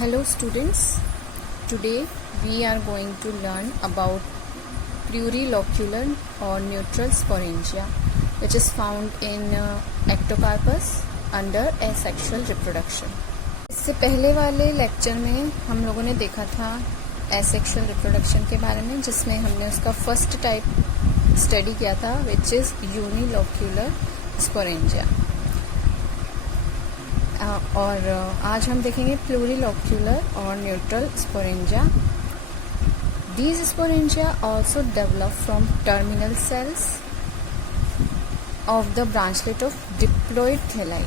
Hello students, today we are going to learn about plurilocular or neutral sporangia which is found in ectocarpus under asexual reproduction. इससे पहले वाले lecture में हम लोगों ने देखा था asexual reproduction के बारे में, जिसमें हमने उसका फर्स्ट टाइप स्टडी किया था विच इज़ यूनिलोक्यूलर स्पोरेंजिया। और आज हम देखेंगे प्लूरिलोक्यूलर और neutral sporangia. These sporangia also develop from terminal cells of the branchlet of diploid thalli।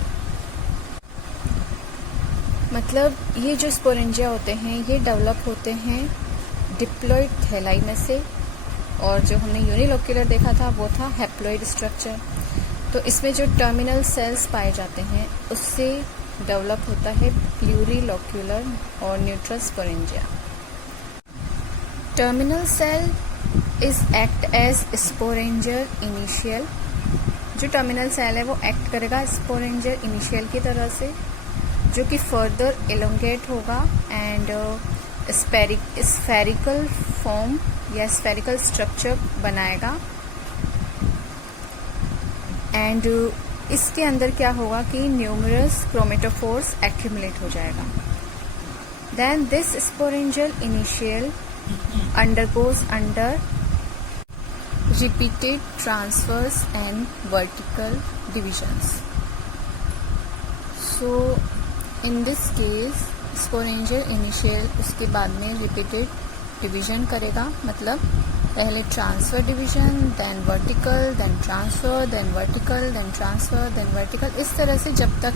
मतलब ये जो स्पोरेंजिया होते हैं ये डेवलप होते हैं डिप्लॉइड थैलाई में से, और जो हमने यूनिलोक्यूलर देखा था वो था हैप्लॉइड स्ट्रक्चर। तो इसमें जो टर्मिनल सेल्स पाए जाते हैं उससे डेवलप होता है प्लूरिलोक्यूलर और neutral sporangia. Terminal cell is act as sporangial initial. जो टर्मिनल सेल है वो एक्ट करेगा स्पोरेंजियर इनिशियल की तरह से, जो कि फर्दर एलोंगेट होगा एंड स्फेरिकल फॉर्म या स्फेरिकल स्ट्रक्चर बनाएगा। एंड इसके अंदर क्या होगा कि न्यूमरस क्रोमेटोफोर्स एक्यूमुलेट हो जाएगा। Then this sporangial initial undergoes under repeated transverse and vertical divisions. So in this case sporangial initial उसके बाद में repeated division करेगा, मतलब पहले transfer division, then vertical, then transfer, then vertical, then transfer, then vertical. इस तरह से जब तक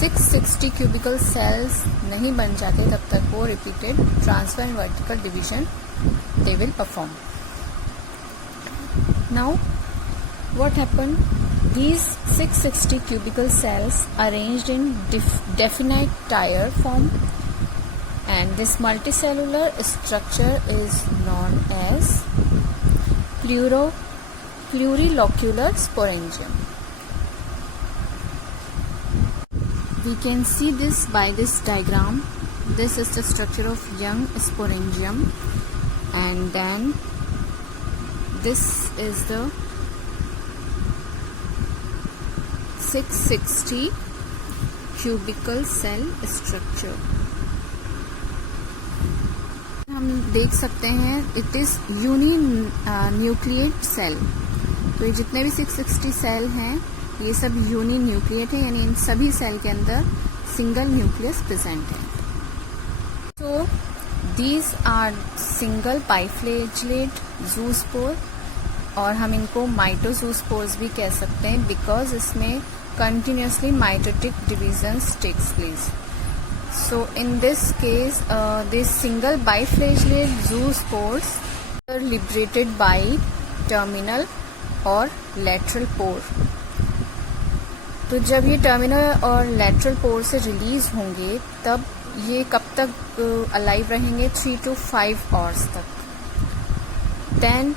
660 क्यूबिकल सेल्स नहीं बन जाते तब तक वो repeated transfer and vertical division they will perform. Now what happened? These 660 cubical cells arranged in definite tier form, and this multicellular structure is known as plurilocular sporangium. We can see this by this diagram. This is the structure of young sporangium, and then this is the 660 cubical cell structure. हम देख सकते हैं it is uninucleate cell. तो ये जितने भी 660 cell हैं ये सब यूनी न्यूक्लिएट है, यानी इन सभी सेल के अंदर सिंगल न्यूक्लियस प्रेजेंट है। तो These are single biflagellate zoospore, और हम इनको माइटोजूस्पोर्स भी कह सकते हैं बिकॉज इसमें continuously mitotic divisions takes place. So in this case this single biflagellate zoospores are liberated by terminal और lateral pore। तो जब ये टर्मिनल और लेटरल पोर से रिलीज होंगे तब ये कब तक अलाइव रहेंगे? 3 to 5 आवर्स तक। Then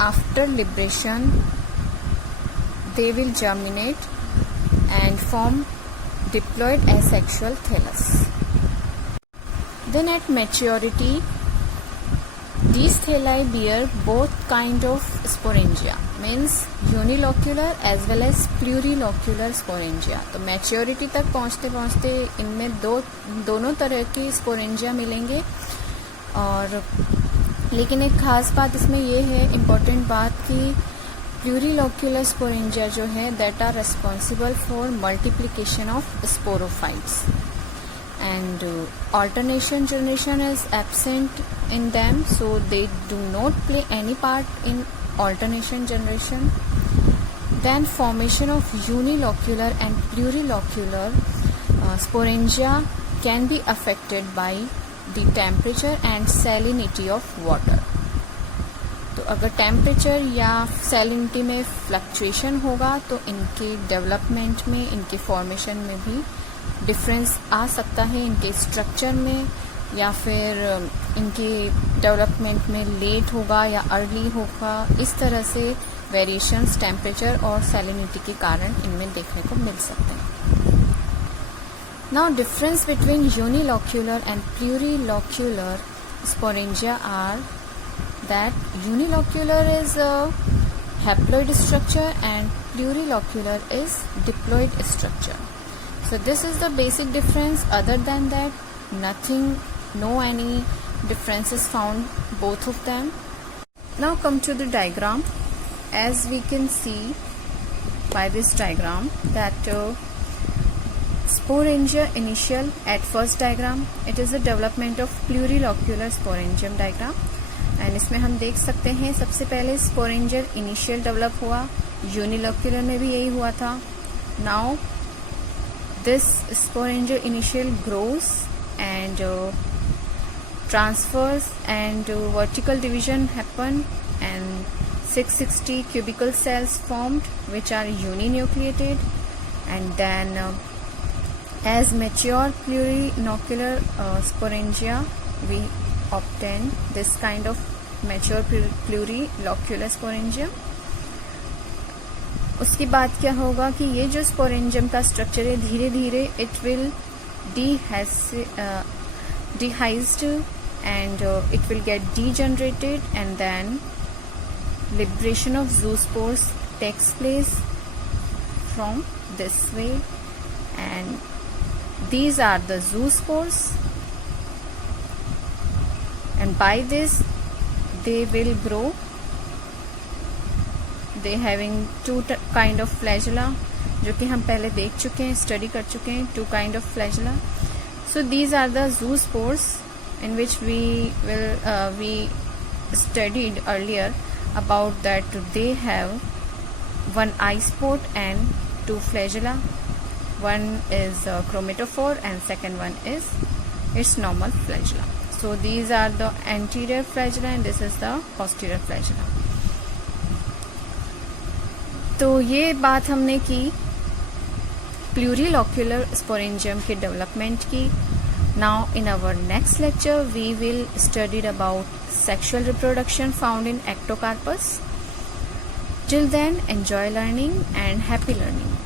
after liberation they will germinate and form diploid asexual thallus. Then at maturity these thalli bear both kind of sporangia, means unilocular as well as plurilocular sporangia। तो maturity तक पहुंचते पहुंचते इनमें दोनों तरह के sporangia मिलेंगे। और लेकिन एक खास बात इसमें ये है, इम्पोर्टेंट बात, कि प्लूरिलोक्यूलर स्पोरेंजिया जो है that are responsible for multiplication of sporophytes, and alternation generation is absent in them, so they do not play any part in alternation generation. Then formation of unilocular and plurilocular sporangia can be affected by the temperature and salinity of water। तो अगर temperature या salinity में fluctuation होगा तो इनके development में, इनके formation में भी डिफरेंस आ सकता है, इनके स्ट्रक्चर में, या फिर इनके डेवलपमेंट में लेट होगा या अर्ली होगा। इस तरह से वेरिएशंस टेम्परेचर और सैलिनिटी के कारण इनमें देखने को मिल सकते हैं। Now difference between unilocular and plurilocular sporangia are that unilocular is a haploid structure and plurilocular is diploid structure. So this is the basic difference. Other than that, nothing, no any differences found both of them. Now come to the diagram. As we can see by this diagram that sporangia initial at first diagram, it is a development of plurilocular sporangium diagram. And इसमें हम देख सकते हैं सबसे पहले sporangial initial develop हुआ, unilocular में भी यही हुआ था. Now this sporangial initial grows and transfers and vertical division happen and 660 cubical cells formed which are uninucleated, and then as mature plurilocular sporangia we obtain this kind of mature plurilocular sporangium. उसके बाद क्या होगा कि ये जो sporangium का structure है धीरे धीरे it will dehisced and it will get degenerated, and then liberation of zoospores takes place from this way, and these are the zoospores, and by this they will grow. They having two kind of flagella जो कि हम पहले देख चुके हैं, study कर चुके हैं, two kind of flagella. So these are the zoospores in which we studied earlier about that they have one eye spot and two flagella. One is chromatophore and second one is its normal flagella. So these are the anterior flagella and this is the posterior flagella. तो ये बात हमने की plurilocular sporangium के development की. Now in our next lecture we will study about sexual reproduction found in ectocarpus. Till then, enjoy learning and happy learning.